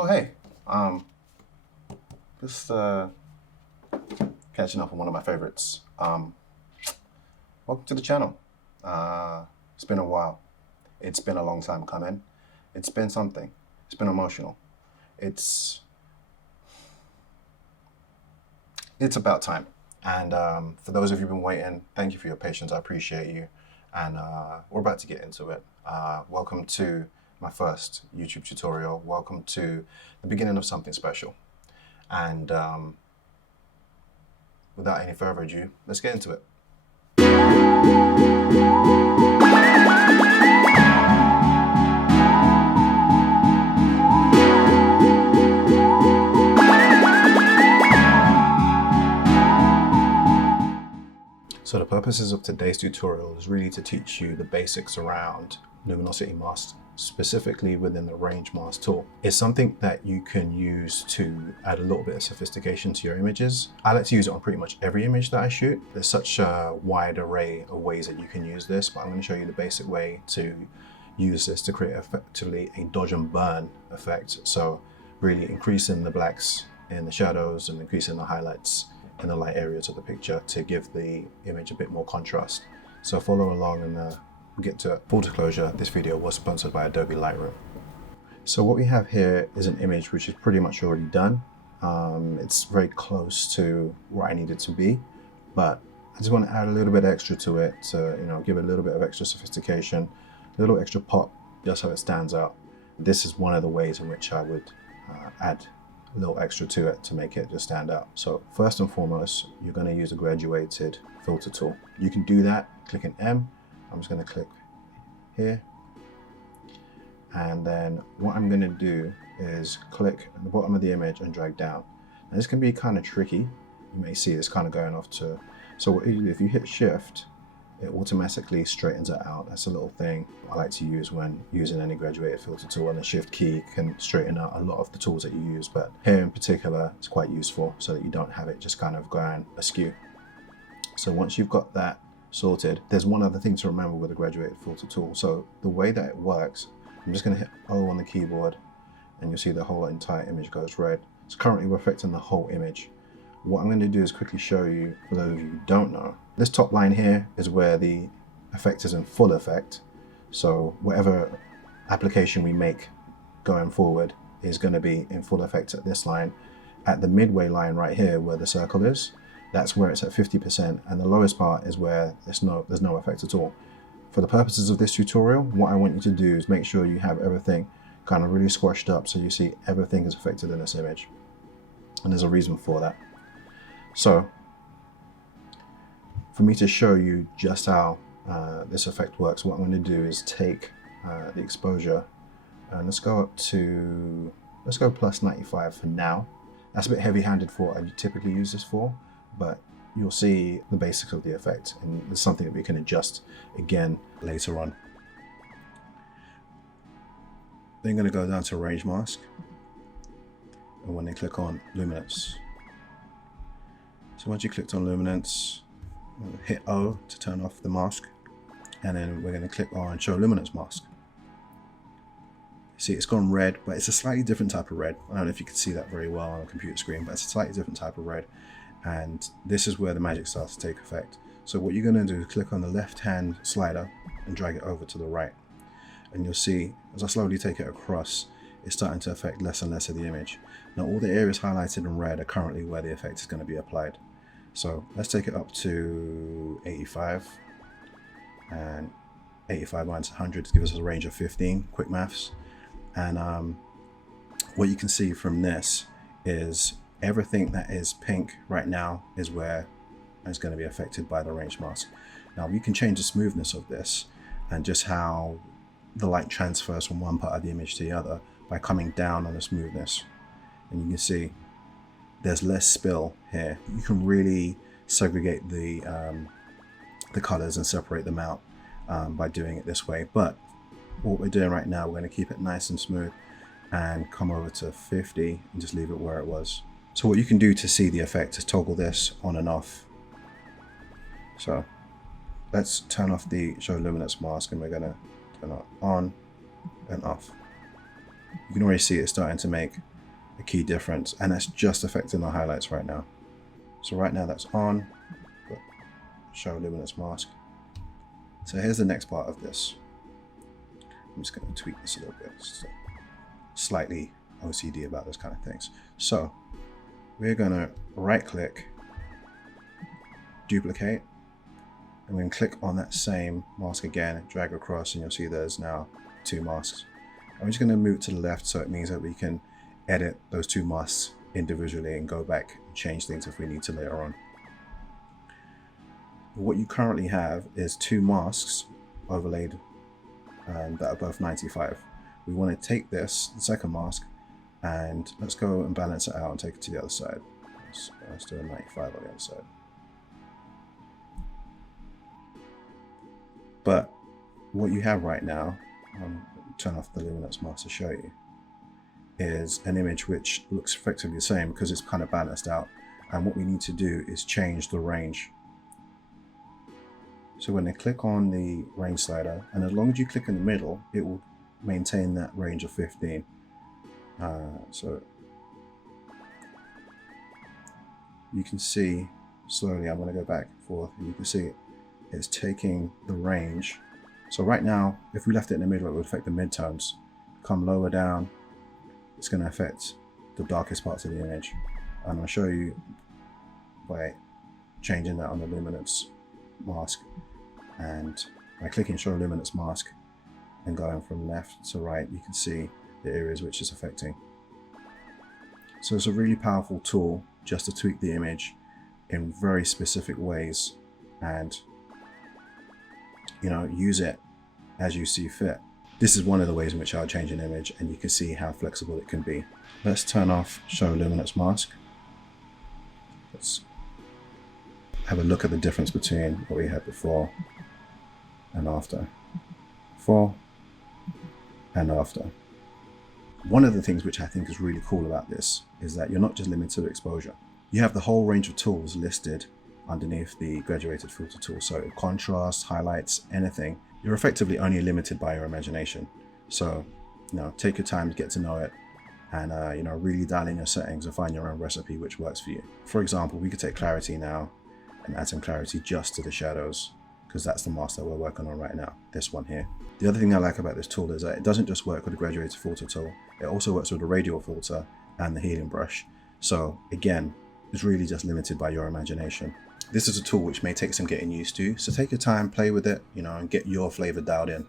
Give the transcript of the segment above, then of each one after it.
Oh, hey, um, just catching up on one of my favorites. Welcome to the channel. It's been a while. It's been a long time coming. It's been something. It's been emotional. It's about time. And for those of you who've been waiting, thank you for your patience. I appreciate you. And we're about to get into it. Welcome to my first YouTube tutorial. Welcome to the beginning of something special. And without any further ado, let's get into it. So the purposes of today's tutorial is really to teach you the basics around luminosity masks, specifically within the range mask tool. It's something that you can use to add a little bit of sophistication to your images. I like to use it on pretty much every image that I shoot. There's such a wide array of ways that you can use this, but I'm going to show you the basic way to use this to create effectively a dodge and burn effect. So really increasing the blacks in the shadows and increasing the highlights in the light areas of the picture to give the image a bit more contrast. So follow along and we'll get to it. Full disclosure, this video was sponsored by Adobe Lightroom. So what we have here is an image which is pretty much already done. It's very close to where I need it to be, but I just want to add a little bit extra to it to give it a little bit of extra sophistication, a little extra pop, just so it stands out. This is one of the ways in which I would add a little extra to it to make it just stand out. So first and foremost, you're going to use a graduated filter tool. You can do that clicking M. I'm just going to click here, and then what I'm going to do is click at the bottom of the image and drag down. Now this can be kind of tricky. You may see it's kind of going off to, so what you do, if you hit shift, it automatically straightens it out. That's a little thing I like to use when using any graduated filter tool, and the shift key can straighten out a lot of the tools that you use, but here in particular it's quite useful so that you don't have it just kind of going askew. So once you've got that sorted, there's one other thing to remember with a graduated filter tool. So the way that it works, I'm just going to hit O on the keyboard and you'll see the whole entire image goes red. So currently we're affecting the whole image. What I'm going to do is quickly show you, for those of you who don't know, this top line here is where the effect is in full effect. So whatever application we make going forward is going to be in full effect at this line. At the midway line right here where the circle is, that's where it's at 50%, and the lowest part is where there's no effect at all. For the purposes of this tutorial, what I want you to do is make sure you have everything kind of really squashed up so you see everything is affected in this image. And there's a reason for that. So for me to show you just how this effect works, what I'm going to do is take the exposure and let's go plus 95 for now. That's a bit heavy-handed for what I typically use this for, but you'll see the basics of the effect, and it's something that we can adjust again later on. Then I'm going to go down to range mask, and when they click on luminance. So once you clicked on luminance, hit O to turn off the mask, and then we're going to click on show luminance mask. See, it's gone red, but it's a slightly different type of red. I don't know if you can see that very well on a computer screen, but it's a slightly different type of red. And this is where the magic starts to take effect. So what you're going to do is click on the left hand slider and drag it over to the right. And you'll see, as I slowly take it across, it's starting to affect less and less of the image. Now all the areas highlighted in red are currently where the effect is going to be applied. So let's take it up to 85, and 85 minus 100 gives us a range of 15, quick maths. And what you can see from this is everything that is pink right now is where it's going to be affected by the range mask. Now we can change the smoothness of this and just how the light transfers from one part of the image to the other by coming down on the smoothness. And you can see there's less spill here. You can really segregate the colors and separate them out by doing it this way. But what we're doing right now, we're going to keep it nice and smooth and come over to 50 and just leave it where it was. So what you can do to see the effect is toggle this on and off. So let's turn off the show luminance mask, and we're going to turn it on and off. You can already see it starting to make a key difference, and that's just affecting the highlights right now. So right now that's on, but show luminance mask. So here's the next part of this. I'm just going to tweak this a little bit. So slightly OCD about those kind of things. So we're going to right click, duplicate, and we can click on that same mask again, drag across, and you'll see there's now 2 masks. I'm just going to move to the left, so it means that we can edit those 2 masks individually and go back and change things if we need to later on. What you currently have is 2 masks overlaid that are both 95. We want to take this, the second mask, and let's go and balance it out and take it to the other side. Let's do a 95 on the other side. But what you have right now, turn off the luminance mask to show you, is an image which looks effectively the same because it's kind of balanced out. And what we need to do is change the range. So when I click on the range slider, and as long as you click in the middle, it will maintain that range of 15. So you can see slowly, I'm going to go back and forth, and you can see it's taking the range. So right now, if we left it in the middle, it would affect the midtones. Come lower down, it's going to affect the darkest parts of the image. And I'll show you by changing that on the luminance mask, and by clicking show luminance mask and going from left to right, you can see the areas which is affecting. So it's a really powerful tool just to tweak the image in very specific ways, and use it as you see fit. This is one of the ways in which I'll change an image, and you can see how flexible it can be. Let's turn off show luminance mask. Let's have a look at the difference between what we had before and after. Before and after. One of the things which I think is really cool about this is that you're not just limited to exposure. You have the whole range of tools listed underneath the graduated filter tool. So contrast, highlights, anything. You're effectively only limited by your imagination. So, take your time to get to know it, and really dial in your settings and find your own recipe which works for you. For example, we could take clarity now and add some clarity just to the shadows, because that's the mask that we're working on right now, this one here. The other thing I like about this tool is that it doesn't just work with the graduated filter tool, it also works with the radial filter and the healing brush. So again, it's really just limited by your imagination. This is a tool which may take some getting used to, so take your time, play with it, and get your flavor dialed in.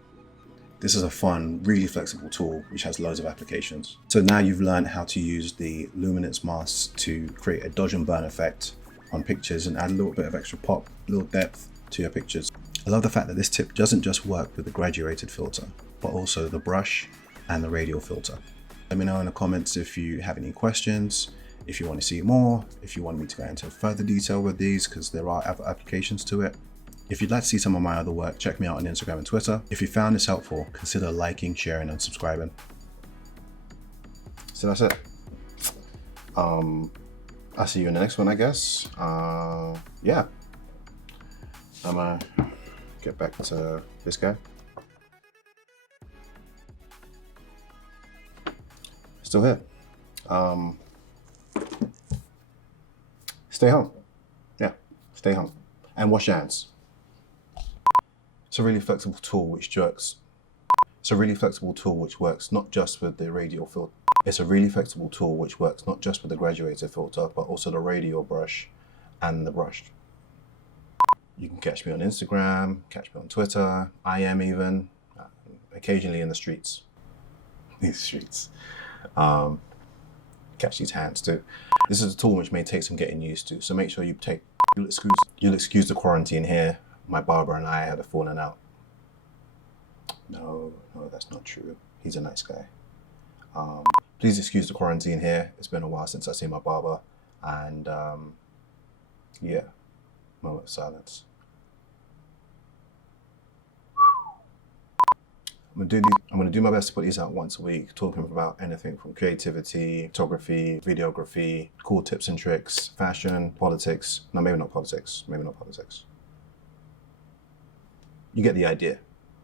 This is a fun, really flexible tool which has loads of applications. So now you've learned how to use the luminance masks to create a dodge and burn effect on pictures and add a little bit of extra pop, a little depth to your pictures. I love the fact that this tip doesn't just work with the graduated filter, but also the brush and the radial filter. Let me know in the comments if you have any questions, if you want to see more, if you want me to go into further detail with these, because there are other applications to it. If you'd like to see some of my other work, check me out on Instagram and Twitter. If you found this helpful, consider liking, sharing, and subscribing. So that's it. I'll see you in the next one, I guess. Yeah. I'm gonna get back to this guy. Still here. Stay home. Yeah, stay home. And wash your hands. It's a really flexible tool which works. It's a really flexible tool which works not just with the radial filter. It's a really flexible tool which works not just with the graduated filter, but also the radial brush and the brush. You can catch me on Instagram, catch me on Twitter, IM even, occasionally in the streets. These streets. Catch these hands too. This is a tool which may take some getting used to, so make sure you'll excuse the quarantine here. My barber and I had a falling out. No, that's not true. He's a nice guy. Please excuse the quarantine here. It's been a while since I've seen my barber, and yeah, moment of silence. I'm gonna do my best to put these out once a week, talking about anything from creativity, photography, videography, cool tips and tricks, fashion, politics. No, maybe not politics. Maybe not politics. You get the idea.